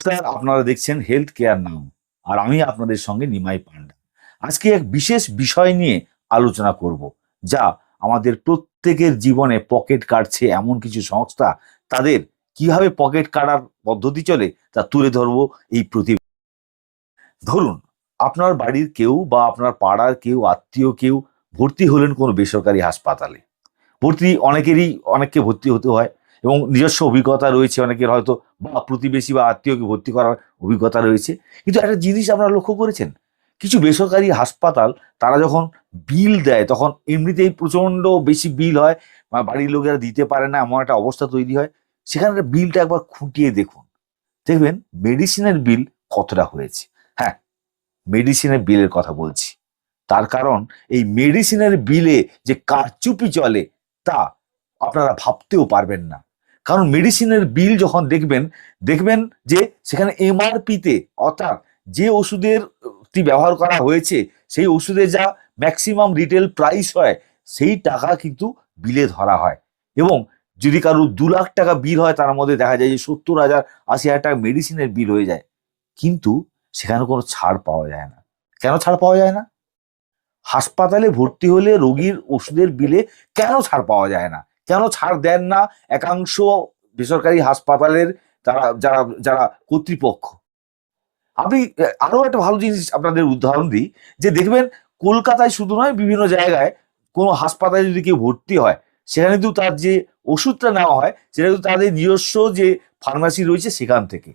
নমস্কার আপনারা দেখছেন হেলথ কেয়ার নাম আর আমি আপনাদের সঙ্গে নিমাই পান্ডা। আজকে এক বিশেষ বিষয় নিয়ে আলোচনা করব, যা আমাদের প্রত্যেকের জীবনে পকেট কাটছে এমন কিছু সংস্থা, তাদের কীভাবে পকেট কাটার পদ্ধতি চলে তা তুলে ধরবো এই প্রতি ধরুন, আপনার বাড়ির কেউ বা আপনার পাড়ার কেউ, আত্মীয় কেউ ভর্তি হলেন কোনো বেসরকারি হাসপাতালে। ভর্তি অনেকেরই, অনেককে ভর্তি হতে হয়। এবং নিজস্ব অভিজ্ঞতা রয়েছে, অনেকের হয়তো বা প্রতিবেশী বা আত্মীয়কে ভর্তি করার অভিজ্ঞতা রয়েছে। কিন্তু একটা জিনিস আপনারা লক্ষ্য করেছেন? কিছু বেসরকারি হাসপাতাল, তারা যখন বিল দেয়, তখন এমনিতেই প্রচণ্ড বেশি বিল হয়, বা বাড়ির লোকেরা দিতে পারে না, এমন একটা অবস্থা তৈরি হয়। সেখানে বিলটা একবার খুঁটিয়ে দেখুন। দেখবেন মেডিসিনের বিল কতটা হয়েছে? হ্যাঁ মেডিসিনের বিলের কথা বলছি। তার কারণ, এই মেডিসিনের বিলে যে কারচুপি চলে, তা আপনারা ভাবতেও পারবেন না। কারণ মেডিসিনের বিল যখন দেখবেন দেখবেন যে সেখানে এমআরপিতে অর্থাৎ যে ওষুধের ব্যবহার করা হয়েছে, সেই ওষুধের যা ম্যাক্সিমাম রিটেল প্রাইস হয়, সেই টাকা কিন্তু বিলে ধরা হয়। এবং যদি কারও দু লাখ টাকা বিল হয়, তার মধ্যে দেখা যায় যে সত্তর হাজার, আশি হাজার টাকা মেডিসিনের বিল হয়ে যায়। কিন্তু সেখানে কোনো ছাড় পাওয়া যায় না। কেন ছাড় পাওয়া যায় না? হাসপাতালে ভর্তি হলে রোগীর ওষুধের বিলে কেন ছাড় পাওয়া যায় না? কেন ছাড় দেন না একাংশ বেসরকারি হাসপাতালের তারা যারা যারা কর্তৃপক্ষ? আমি আরও একটা ভালো জিনিস আপনাদের উদাহরণ দিই, যে দেখবেন কলকাতায় শুধু নয়, বিভিন্ন জায়গায় কোনো হাসপাতালে যদি কেউ ভর্তি হয়, সেখানে কিন্তু তার যে ওষুধটা নেওয়া হয়, সেটা কিন্তু তাদের নিজস্ব যে ফার্মাসি রয়েছে সেখান থেকে।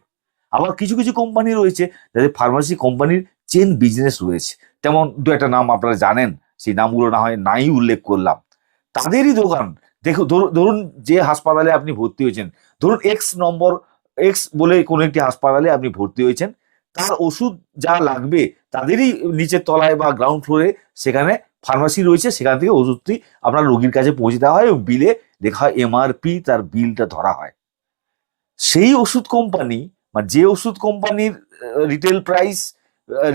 আবার কিছু কিছু কোম্পানি রয়েছে, যাদের ফার্মাসি কোম্পানির চেন বিজনেস রয়েছে। তেমন দু একটা নাম আপনারা জানেন, সেই নামগুলো না হয় নাই উল্লেখ করলাম। তাদেরই দোকান দেখুন ধরুন যে হাসপাতালে আপনি ভর্তি হয়েছেন, ধরুন এক্স নম্বর এক্স বলে কোনো একটি হাসপাতালে আপনি ভর্তি হয়েছেন, তার ওষুধ যা লাগবে তাদেরই নিচের তলায় বা গ্রাউন্ড ফ্লোরে সেখানে ফার্মাসি রয়েছে, সেখান থেকে ওষুধটি আপনার রোগীর কাছে পৌঁছে দেওয়া হয় এবং বিলে লেখা হয় এমআরপি তার বিলটা ধরা হয়। সেই ওষুধ কোম্পানি বা যে ওষুধ কোম্পানির রিটেল প্রাইস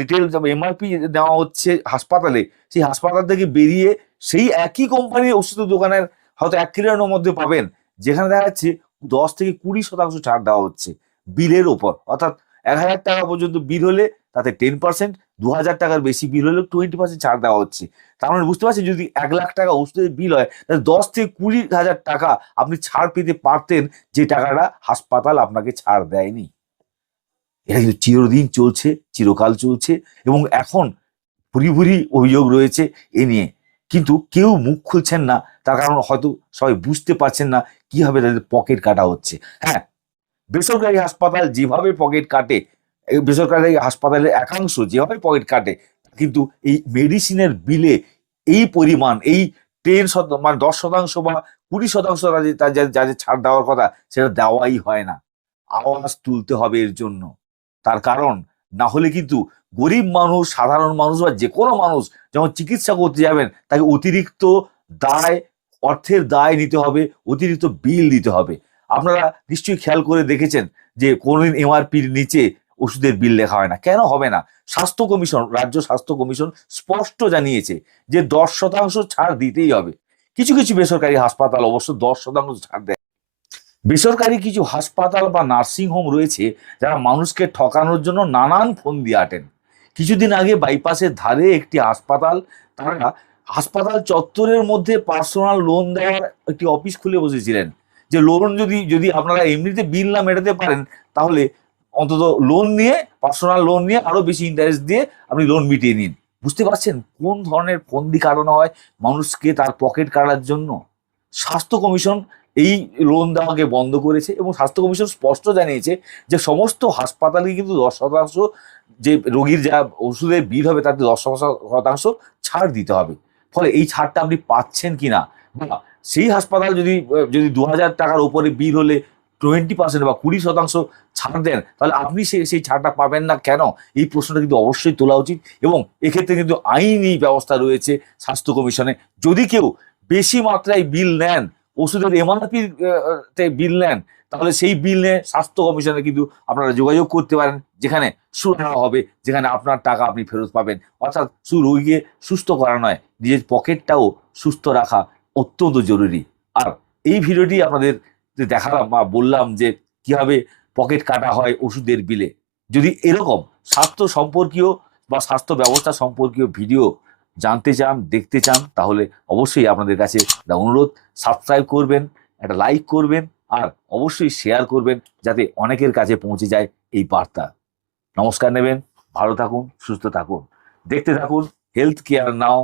রিটেল এমআরপি দেওয়া হচ্ছে হাসপাতালে, সেই হাসপাতাল থেকে বেরিয়ে সেই একই কোম্পানির ওষুধের দোকানের হয়তো এক কিলোর মধ্যে পাবেন। যেখানে দেখা যাচ্ছে দশ থেকে কুড়ি শতাংশ ছাড় দেওয়া হচ্ছে বিলের ওপর। অর্থাৎ এক হাজার টাকা পর্যন্ত বিল হলে তাতে টেন পার্সেন্ট দু হাজার টাকার বেশি বিল হলে টোয়েন্টি পার্সেন্ট ছাড় দেওয়া হচ্ছে। তার মানে বুঝতে পারছেন, যদি এক লাখ টাকা ওষুধের বিল হয়, তাহলে দশ থেকে কুড়ি হাজার টাকা আপনি ছাড় পেতে পারতেন, যে টাকাটা হাসপাতাল আপনাকে ছাড় দেয়নি। এটা কিন্তু চিরদিন চলছে, চিরকাল চলছে, এবং এখন ভুরি ভুরি অভিযোগ রয়েছে এ নিয়ে। কিন্তু কেউ মুখ খুলছেন না, তার কারণ হয়তো সবাই বুঝতে পারছেন না কীভাবে তাদের পকেট কাটা হচ্ছে। হ্যাঁ বেসরকারি হাসপাতাল যেভাবে পকেট কাটে বেসরকারি হাসপাতালের একাংশ যেভাবে পকেট কাটে, কিন্তু এই মেডিসিনের বিলে এই পরিমাণ, এই টেন শত মানে দশ শতাংশ বা কুড়ি শতাংশ যাদের ছাড় দেওয়ার কথা, সেটা দেওয়াই হয় না। আওয়াজ তুলতে হবে এর জন্য। তার কারণ না হলে কিন্তু গরিব মানুষ, সাধারণ মানুষ বা যে কোনো মানুষ যখন চিকিৎসা করতে যাবেন, তাকে অতিরিক্ত দায়, অর্থের দায় নিতে হবে, অতিরিক্ত বিল দিতে হবে। আপনারা নিশ্চয়ই খেয়াল করে দেখেছেন যে কোনোদিন এমআরপির নিচে ওষুধের বিল লেখা হয় না। কেন হবে না? স্বাস্থ্য কমিশন, রাজ্য স্বাস্থ্য কমিশন স্পষ্ট জানিয়েছে যে দশ শতাংশ ছাড় দিতেই হবে। কিছু কিছু বেসরকারি হাসপাতাল অবশ্য দশ শতাংশ ছাড় দেয়। বেসরকারি কিছু হাসপাতাল বা নার্সিং হোম রয়েছে যারা মানুষকে ঠকানোর জন্য নানান ফোন দিয়ে আটেন। কিছুদিন আগে বাইপাসের ধারে একটি হাসপাতাল, তারা হাসপাতাল চত্বরের মধ্যে পার্সোনাল লোন দেওয়ার একটি অফিস খুলে বসেছিলেন। যে লোন যদি যদি আপনারা এমনিতে বিল না মেটাতে পারেন, তাহলে অন্তত লোন নিয়ে, পার্সোনাল লোন নিয়ে আরও বেশি ইন্টারেস্ট দিয়ে আপনি লোন মিটিয়ে নিন। বুঝতে পারছেন কোন ধরনের ফন্দি কাটানো হয় মানুষকে তার পকেট কাটার জন্য? স্বাস্থ্য কমিশন এই লোন দেওয়াকে বন্ধ করেছে এবং স্বাস্থ্য কমিশন স্পষ্ট জানিয়েছে যে সমস্ত হাসপাতালে কিন্তু দশ শতাংশ যে রোগীর যা ওষুধের বিল হবে তাতে দশ শতাংশ ছাড় দিতে হবে। ফলে এই ছাড়টা আপনি পাচ্ছেন কিনা? বা সেই হাসপাতাল যদি যদি দু হাজার টাকার উপরে বিল হলে টোয়েন্টি পার্সেন্ট বা কুড়ি শতাংশ ছাড় দেন, তাহলে আপনি সেই সেই ছাড়টা পাবেন না কেন? এই প্রশ্নটা কিন্তু অবশ্যই তোলা উচিত এবং এক্ষেত্রে কিন্তু আইনি ব্যবস্থা রয়েছে স্বাস্থ্য কমিশনে। যদি কেউ বেশি মাত্রায় বিল নেন ওষুধের এমআরপি বিল নেন, তাহলে সেই বিল নিয়ে স্বাস্থ্য কমিশনে কিন্তু আপনারা যোগাযোগ করতে পারেন, যেখানে শুনানো হবে, যেখানে আপনার টাকা আপনি ফেরত পাবেন। অর্থাৎ শুধু রোগীকে সুস্থ করা নয়, নিজের পকেটটাও সুস্থ রাখা অত্যন্ত জরুরি। আর এই ভিডিওটি আপনাদের দেখালাম বা বললাম যে কীভাবে পকেট কাটা হয় ওষুধের বিলে যদি এরকম স্বাস্থ্য সম্পর্কীয় বা স্বাস্থ্য ব্যবস্থা সম্পর্কীয় ভিডিও জানতে চান, দেখতে চান, তাহলে অবশ্যই আপনাদের কাছে অনুরোধ। সাবস্ক্রাইব করবেন, একটা লাইক করবেন, আর অবশ্যই শেয়ার করবেন, যাতে অনেকের কাছে পৌঁছে যায় এই বার্তা। নমস্কার নেবেন, ভালো থাকুন, সুস্থ থাকুন। দেখতে থাকুন হেলথ কেয়ার নাও